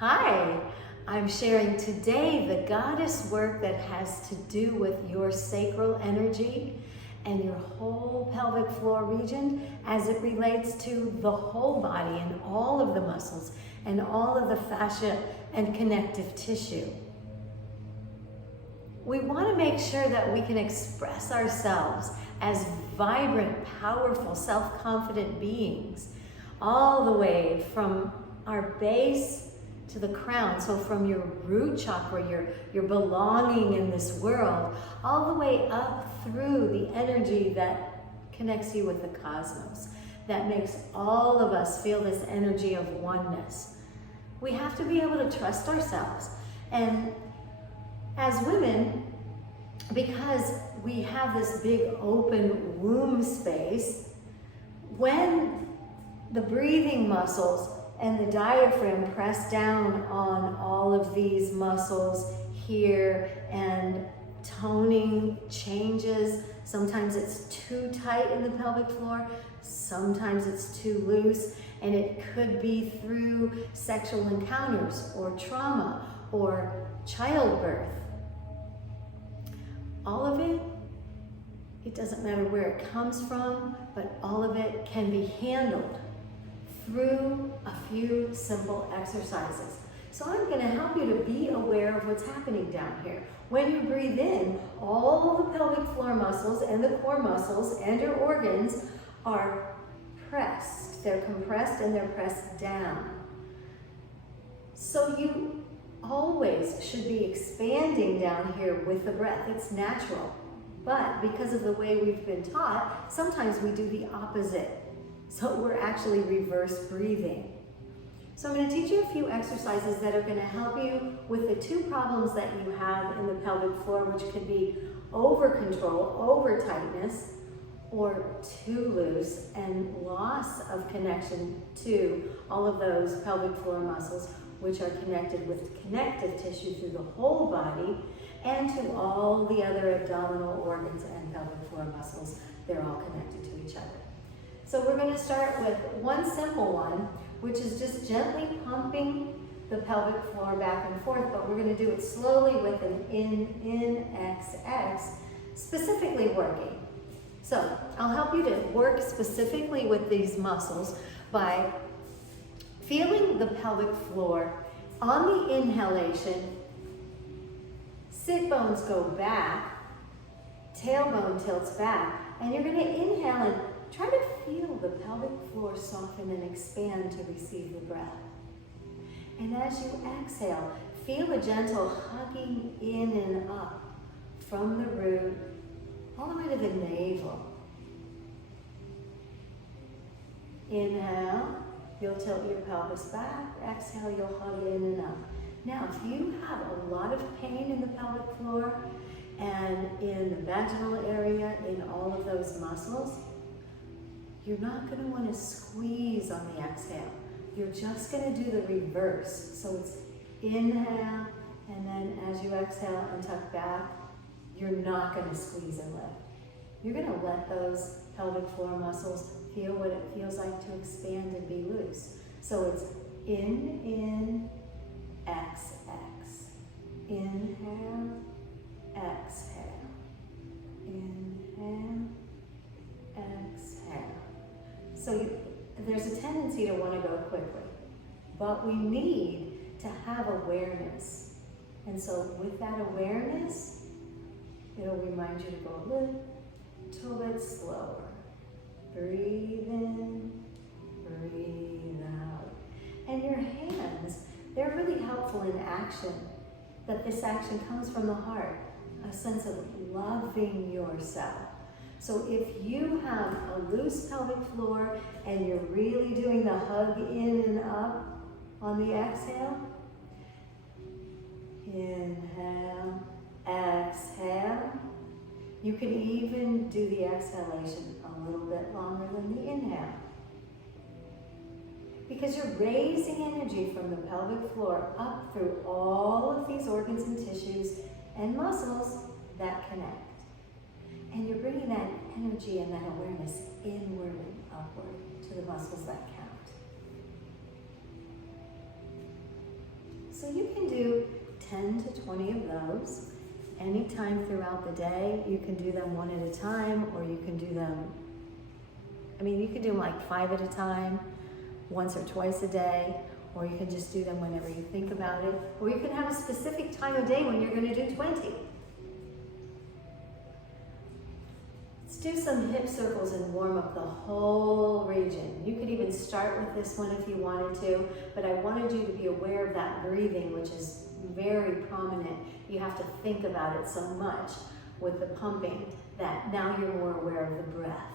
Hi, I'm sharing today the goddess work that has to do with your sacral energy and your whole pelvic floor region as it relates to the whole body and all of the muscles and all of the fascia and connective tissue. We want to make sure that we can express ourselves as vibrant, powerful, self-confident beings all the way from our base to the crown, so from your root chakra, your belonging in this world, all the way up through the energy that connects you with the cosmos, that makes all of us feel this energy of oneness. We have to be able to trust ourselves. And as women, because we have this big open womb space, when the breathing muscles and the diaphragm press down on all of these muscles here and toning changes. Sometimes it's too tight in the pelvic floor, sometimes it's too loose, and it could be through sexual encounters or trauma or childbirth. All of it, it doesn't matter where it comes from, but all of it can be handled through a few simple exercises. So I'm going to help you to be aware of what's happening down here. When you breathe in, all the pelvic floor muscles and the core muscles and your organs are pressed. They're compressed and they're pressed down. So you always should be expanding down here with the breath. It's natural. But because of the way we've been taught, sometimes we do the opposite. So we're actually reverse breathing. So I'm going to teach you a few exercises that are going to help you with the two problems that you have in the pelvic floor, which could be over control, over tightness, or too loose and loss of connection to all of those pelvic floor muscles, which are connected with connective tissue through the whole body and to all the other abdominal organs and pelvic floor muscles. They're all connected to each other. So we're going to start with one simple one, which is just gently pumping the pelvic floor back and forth, but we're going to do it slowly with an in, X, specifically working. So I'll help you to work specifically with these muscles by feeling the pelvic floor. On the inhalation, sit bones go back, tailbone tilts back, and you're going to inhale and try to feel the pelvic floor soften and expand to receive the breath. And as you exhale, feel a gentle hugging in and up from the root all the way to the navel. Inhale, you'll tilt your pelvis back. Exhale, you'll hug in and up. Now, if you have a lot of pain in the pelvic floor and in the vaginal area, in all of those muscles, you're not going to want to squeeze on the exhale. You're just going to do the reverse. So it's inhale, and then as you exhale and tuck back, you're not going to squeeze and lift. You're going to let those pelvic floor muscles feel what it feels like to expand and be loose. So it's in, X. Inhale, exhale. Inhale, exhale. So there's a tendency to want to go quickly, but we need to have awareness. And so with that awareness, it'll remind you to go a little bit slower. Breathe in, breathe out. And your hands, they're really helpful in action, that this action comes from the heart, a sense of loving yourself. So if you have a loose pelvic floor and you're really doing the hug in and up on the exhale, inhale, exhale. You can even do the exhalation a little bit longer than the inhale. Because you're raising energy from the pelvic floor up through all of these organs and tissues and muscles that connect. And you're bringing that energy and that awareness inward and upward to the muscles that count. So you can do 10 to 20 of those anytime throughout the day. You can do them one at a time, or you can do them, you can do them like 5 at a time, once or twice a day, or you can just do them whenever you think about it, or you can have a specific time of day when you're going to do 20. Let's do some hip circles and warm up the whole region. You could even start with this one if you wanted to, but I wanted you to be aware of that breathing, which is very prominent. You have to think about it so much with the pumping that now you're more aware of the breath.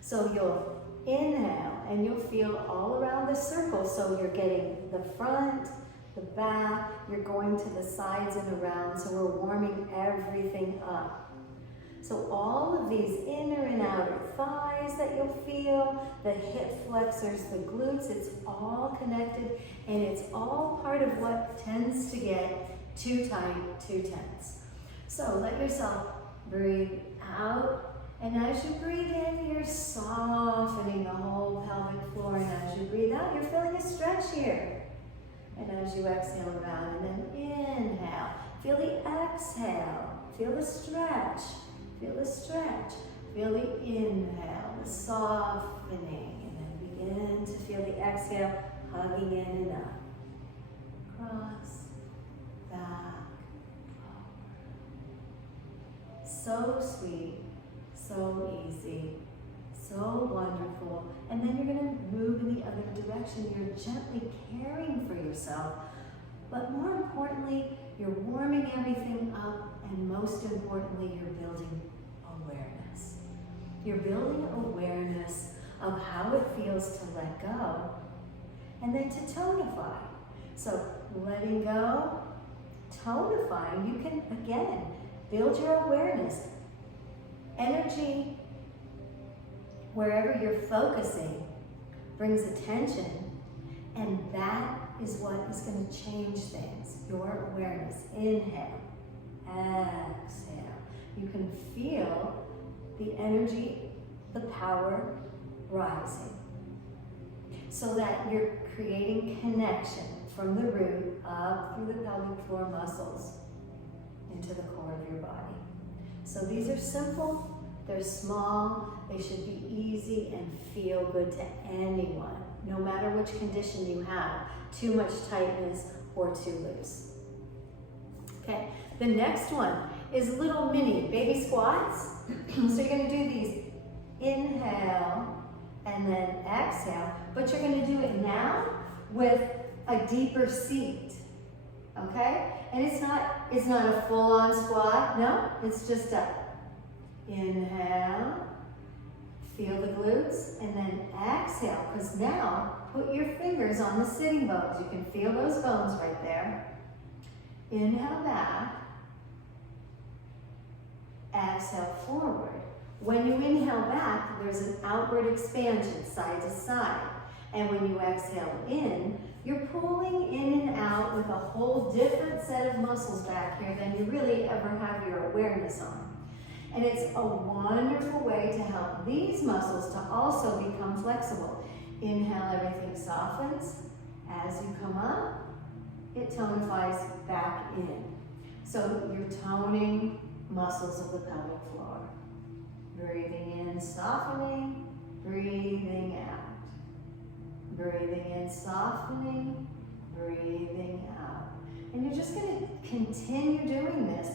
So you'll inhale and you'll feel all around the circle. So you're getting the front, the back, you're going to the sides and around. So we're warming everything up. So all of these inner and outer thighs that you'll feel, the hip flexors, the glutes, it's all connected, and it's all part of what tends to get too tight, too tense. So let yourself breathe out, and as you breathe in, you're softening the whole pelvic floor, and as you breathe out, you're feeling a stretch here. And as you exhale around, and then inhale, feel the exhale, feel the stretch. Feel the stretch, feel the inhale, the softening, and then begin to feel the exhale, hugging in and up. Cross, back, forward. So sweet, so easy, so wonderful. And then you're going to move in the other direction. You're gently caring for yourself, but more importantly, you're warming everything up, and most importantly, you're building awareness. You're building awareness of how it feels to let go, and then to tonify. So letting go, tonifying, you can, again, build your awareness. Energy, wherever you're focusing, brings attention, and that is what is going to change things. Your awareness. Inhale, exhale. You can feel the energy, the power rising, so that you're creating connection from the root up through the pelvic floor muscles into the core of your body. So these are simple, they're small, they should be easy and feel good to anyone, no matter which condition you have, too much tightness or too loose. Okay, the next one is little mini baby squats. So you're going to do these inhale and then exhale, but you're going to do it now with a deeper seat. Okay? And it's not a full-on squat. No, it's just a inhale, feel the glutes, and then exhale, because now put your fingers on the sitting bones. You can feel those bones right there. Inhale back, exhale forward. When you inhale back, there's an outward expansion, side to side. And when you exhale in, you're pulling in and out with a whole different set of muscles back here than you really ever have your awareness on. And it's a wonderful way to help these muscles to also become flexible. Inhale, everything softens. As you come up, it tonifies back in. So you're toning muscles of the pelvic floor. Breathing in, softening, breathing out. Breathing in, softening, breathing out. And you're just going to continue doing this.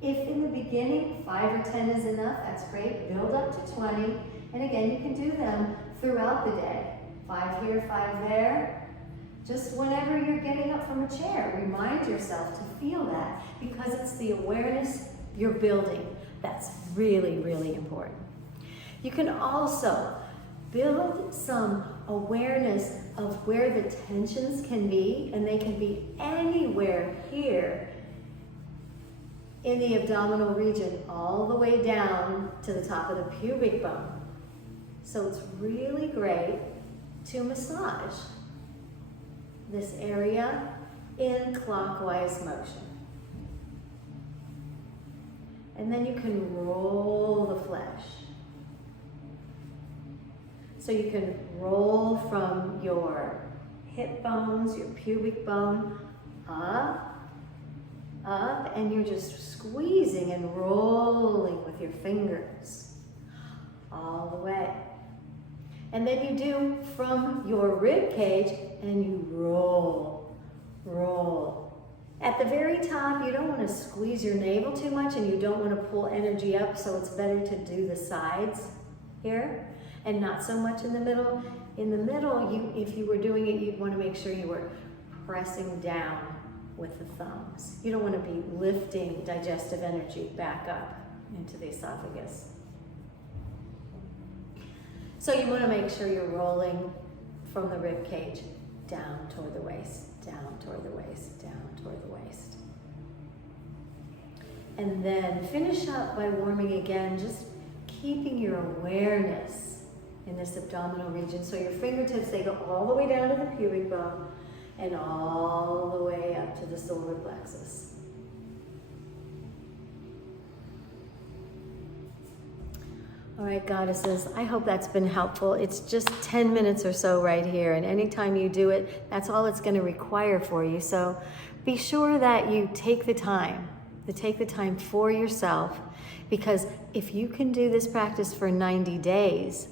If in the beginning 5 or 10 is enough, that's great. Build up to 20. And again, you can do them throughout the day. 5 here, 5 there. Just whenever you're getting up from a chair, remind yourself to feel that, because it's the awareness you're building that's really, really important. You can also build some awareness of where the tensions can be, and they can be anywhere here in the abdominal region, all the way down to the top of the pubic bone. So it's really great to massage this area in clockwise motion. And then you can roll the flesh. So you can roll from your hip bones, your pubic bone, Up, up, and you're just squeezing and rolling with your fingers all the way. And then you do from your rib cage and you roll, roll. At the very top, you don't want to squeeze your navel too much and you don't want to pull energy up, so it's better to do the sides here and not so much in the middle. In the middle, if you were doing it, you'd want to make sure you were pressing down with the thumbs. You don't want to be lifting digestive energy back up into the esophagus. So you want to make sure you're rolling from the rib cage down toward the waist, down toward the waist, down toward the waist. And then finish up by warming again, just keeping your awareness in this abdominal region. So your fingertips, they go all the way down to the pubic bone and all the way up to the solar plexus. All right, goddesses, I hope that's been helpful. It's just 10 minutes or so right here, and anytime you do it, that's all it's going to require for you. So be sure that you take the time for yourself, because if you can do this practice for 90 days,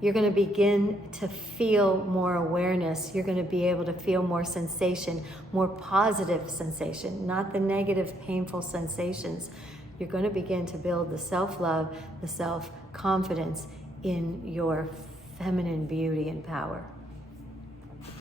you're going to begin to feel more awareness. You're going to be able to feel more sensation, more positive sensation, not the negative, painful sensations. You're going to begin to build the self-love, the self-confidence in your feminine beauty and power.